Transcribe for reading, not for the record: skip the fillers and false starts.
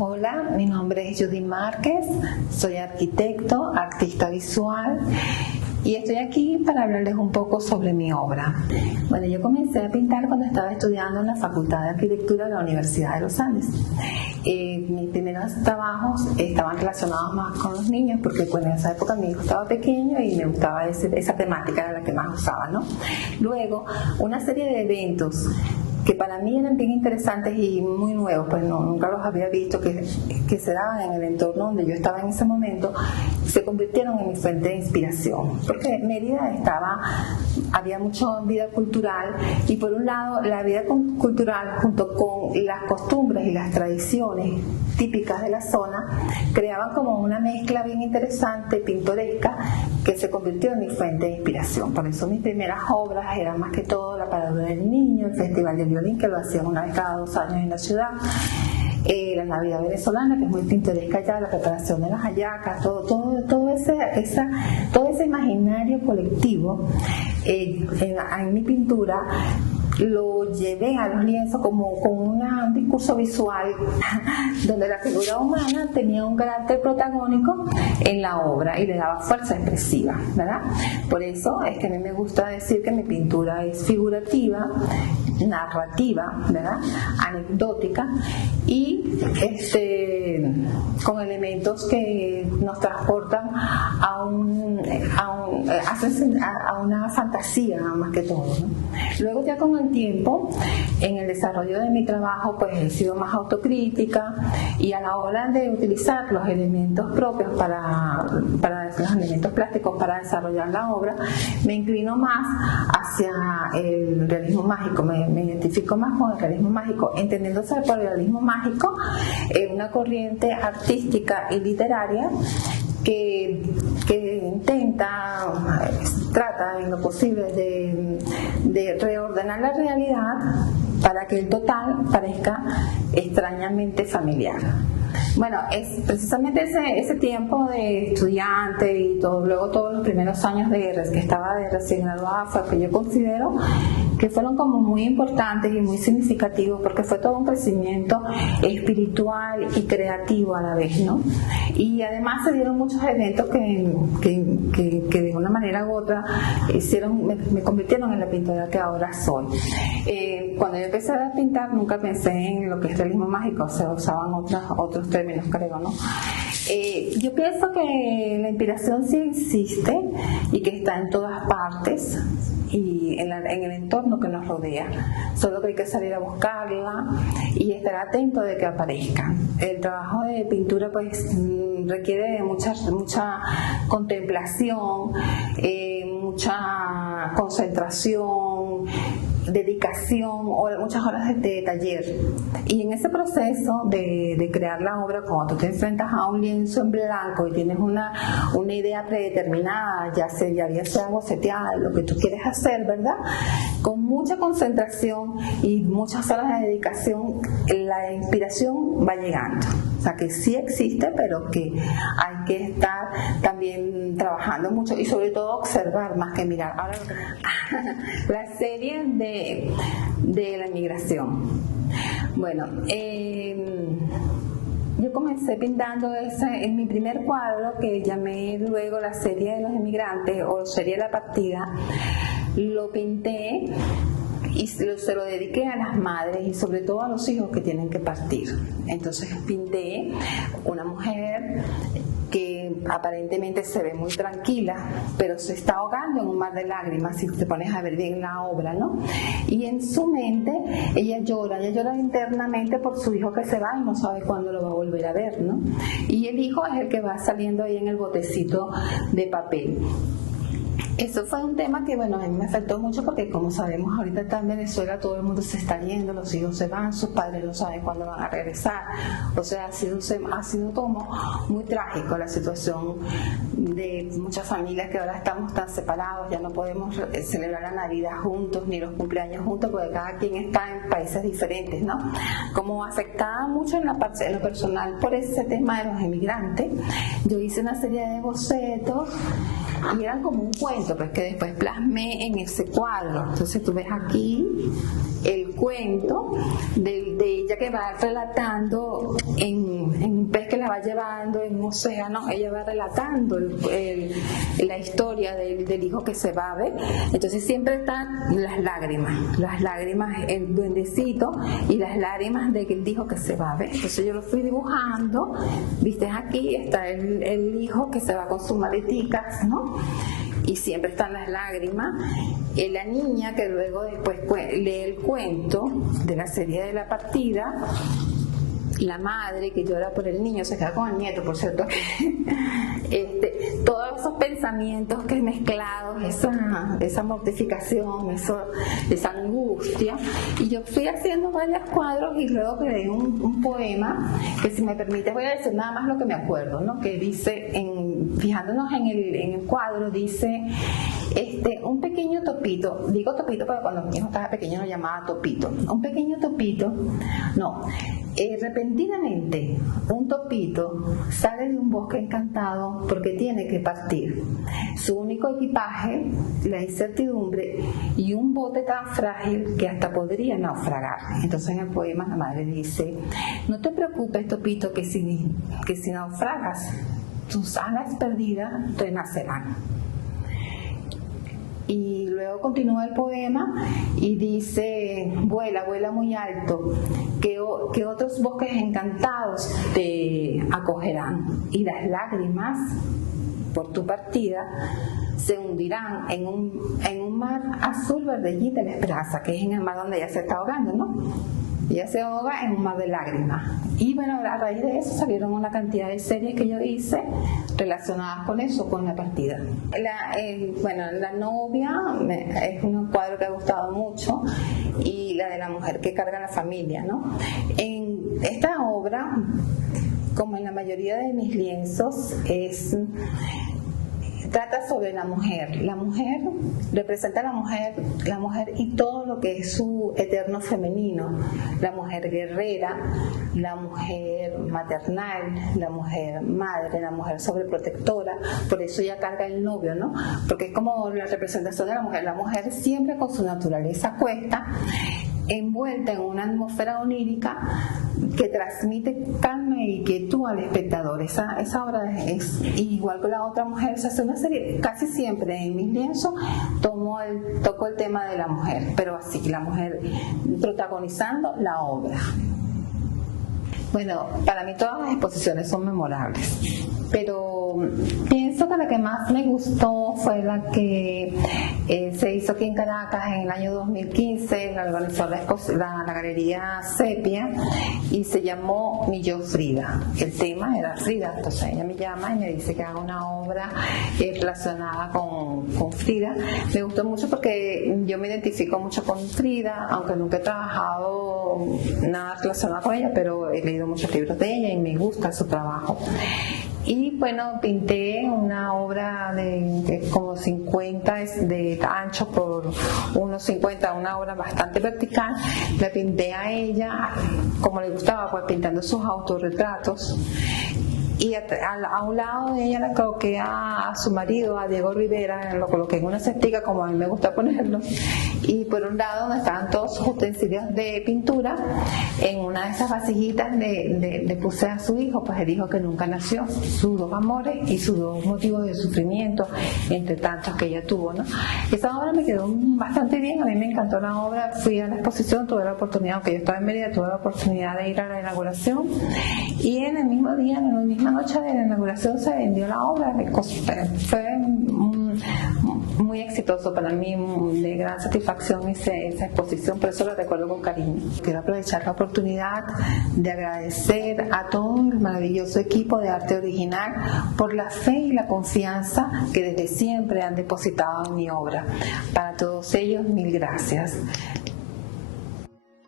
Hola, mi nombre es Judy Márquez, soy arquitecto, artista visual y estoy aquí para hablarles un poco sobre mi obra. Bueno, yo comencé a pintar cuando estaba estudiando en la Facultad de Arquitectura de la Universidad de los Andes. Mis primeros trabajos estaban relacionados más con los niños porque en esa época mi hijo estaba pequeño y me gustaba esa temática, era la que más usaba, ¿no? Luego, una serie de eventos que para mí eran bien interesantes y muy nuevos, pues nunca los había visto, que se daban en el entorno donde yo estaba en ese momento, se convirtieron en mi fuente de inspiración, porque Mérida había mucha vida cultural y por un lado la vida cultural junto con las costumbres y las tradiciones típicas de la zona creaban como una mezcla bien interesante, pintoresca, que se convirtió en mi fuente de inspiración. Por eso mis primeras obras eran más que todo la Paradura del Niño, el Festival del Violín, que lo hacían una vez cada 2 años en la ciudad, la Navidad venezolana, que es muy pintoresca ya, la preparación de las hallacas, todo ese imaginario colectivo en mi pintura lo llevé a los lienzos como con un discurso visual donde la figura humana tenía un carácter protagónico en la obra y le daba fuerza expresiva, ¿verdad? Por eso es que a mí me gusta decir que mi pintura es figurativa, narrativa, ¿verdad? Anecdótica y con elementos que nos transportan a una fantasía más que todo, ¿no? Luego ya con el tiempo, en el desarrollo de mi trabajo, pues he sido más autocrítica y a la hora de utilizar los elementos propios para los elementos plásticos para desarrollar la obra, me inclino más hacia el realismo mágico, me identifico más con el realismo mágico, entendiéndose por el realismo mágico una corriente artística y literaria que trata en lo posible de reordenar la realidad para que el total parezca extrañamente familiar. Bueno, es precisamente ese tiempo de estudiante y luego todos los primeros años que estaba de recién graduada fue que yo considero que fueron como muy importantes y muy significativos porque fue todo un crecimiento espiritual y creativo a la vez, ¿no? Y además se dieron muchos eventos que de una manera u otra me convirtieron en la pintora que ahora soy. Cuando yo empecé a pintar nunca pensé en lo que es realismo mágico, se usaban otros términos, creo, ¿no? Yo pienso que la inspiración sí existe y que está en todas partes y en el entorno que nos rodea, solo que hay que salir a buscarla y estar atento de que aparezca. El trabajo de pintura pues requiere de mucha contemplación, mucha concentración, dedicación o muchas horas de taller, y en ese proceso de crear la obra, cuando tú te enfrentas a un lienzo en blanco y tienes una idea predeterminada, ya bien sea boceteada, lo que tú quieres hacer, ¿verdad? Con mucha concentración y muchas horas de dedicación, la inspiración va llegando. O sea que sí existe, pero que hay que estar también trabajando mucho y sobre todo observar más que mirar. Ahora la serie de la inmigración. Bueno, yo comencé pintando en mi primer cuadro, que llamé luego la serie de los inmigrantes o serie de la partida. Lo pinté y se lo dediqué a las madres y sobre todo a los hijos que tienen que partir. Entonces pinté una mujer que aparentemente se ve muy tranquila, pero se está ahogando en un mar de lágrimas si te pones a ver bien la obra, ¿no? Y en su mente ella llora internamente por su hijo que se va y no sabe cuándo lo va a volver a ver, ¿no? Y el hijo es el que va saliendo ahí en el botecito de papel. Eso fue un tema que, bueno, a mí me afectó mucho porque, como sabemos, ahorita está en Venezuela, todo el mundo se está yendo, los hijos se van, sus padres no saben cuándo van a regresar. O sea, ha sido como muy trágico la situación de muchas familias que ahora estamos tan separados, ya no podemos celebrar la Navidad juntos ni los cumpleaños juntos porque cada quien está en países diferentes, ¿no? Como afectada mucho en lo personal por ese tema de los inmigrantes, yo hice una serie de bocetos y eran como un cuento, pues que después plasmé en ese cuadro. Entonces tú ves aquí el cuento de ella que va relatando en un pez que la va llevando en un océano. Ella va relatando la historia del hijo que se va a ver. Entonces siempre están las lágrimas, el duendecito y las lágrimas del hijo que se va a ver. Entonces yo lo fui dibujando. Viste, aquí está el hijo que se va con sus maleticas, ¿no? Y siempre están las lágrimas. La niña que luego después lee el cuento de la serie de la partida. La madre que llora por el niño, se queda con el nieto, por cierto. Todos esos pensamientos que mezclados, esa mortificación, esa angustia. Y yo fui haciendo varios cuadros y luego creé un poema que, si me permite, voy a decir nada más lo que me acuerdo, ¿no? Que dice, fijándonos en el cuadro, dice un pequeño topito. Digo topito porque cuando mi hijo estaba pequeño lo llamaba topito. Un pequeño topito, no. Repentinamente un topito sale de un bosque encantado porque tiene que partir. Su único equipaje, la incertidumbre y un bote tan frágil que hasta podría naufragar. Entonces en el poema la madre dice: no te preocupes, topito, que si naufragas, tus alas perdidas renacerán. Y luego continúa el poema y dice: vuela, vuela muy alto, que otros bosques encantados te acogerán, y las lágrimas por tu partida se hundirán en un mar azul verdellita de la esperanza, que es en el mar donde ella se está ahogando, ¿no? Ella se ahoga en un mar de lágrimas. Y bueno, a raíz de eso salieron una cantidad de series que yo hice relacionadas con eso, con la partida. La novia es un cuadro que ha gustado mucho, y la de la mujer que carga la familia, ¿no? En esta obra, como en la mayoría de mis lienzos, trata sobre la mujer. La mujer representa a la mujer y todo lo que es su eterno femenino. La mujer guerrera, la mujer maternal, la mujer madre, la mujer sobreprotectora. Por eso ella carga el novio, ¿no? Porque es como la representación de la mujer. La mujer siempre con su naturaleza puesta, envuelta en una atmósfera onírica que transmite calma y quietud al espectador. Esa obra es igual que la otra mujer. Se hace una serie, casi siempre en mis lienzos toco el tema de la mujer, pero así, la mujer protagonizando la obra. Bueno, para mí todas las exposiciones son memorables, pero pienso que la que más me gustó fue la que se hizo aquí en Caracas en el año 2015, la organizó la Galería Sepia, y se llamó Mi Yo Frida. El tema era Frida, entonces ella me llama y me dice que haga una obra relacionada con Frida. Me gustó mucho porque yo me identifico mucho con Frida, aunque nunca he trabajado nada relacionado con ella, pero he leído muchos libros de ella y me gusta su trabajo. Y bueno, pinté una obra de como 50 de ancho por unos 50, una obra bastante vertical. La pinté a ella como le gustaba, pues pintando sus autorretratos. Y a un lado de ella la coloqué a su marido, a Diego Rivera, lo coloqué en una cestica como a mí me gusta ponerlo, y por un lado donde estaban todos sus utensilios de pintura, en una de esas vasijitas le puse a su hijo, pues el hijo que nunca nació, sus dos amores y sus dos motivos de sufrimiento, entre tantos que ella tuvo, ¿no? Esa obra me quedó bastante bien, a mí me encantó la obra. Fui a la exposición, tuve la oportunidad, aunque yo estaba en Mérida, tuve la oportunidad de ir a la inauguración, y en el mismo día, en la misma noche de la inauguración, se vendió la obra. Fue muy exitoso para mí, de gran satisfacción esa exposición, por eso la recuerdo con cariño. Quiero aprovechar la oportunidad de agradecer a todo el maravilloso equipo de Arte Original por la fe y la confianza que desde siempre han depositado en mi obra. Para todos ellos, mil gracias.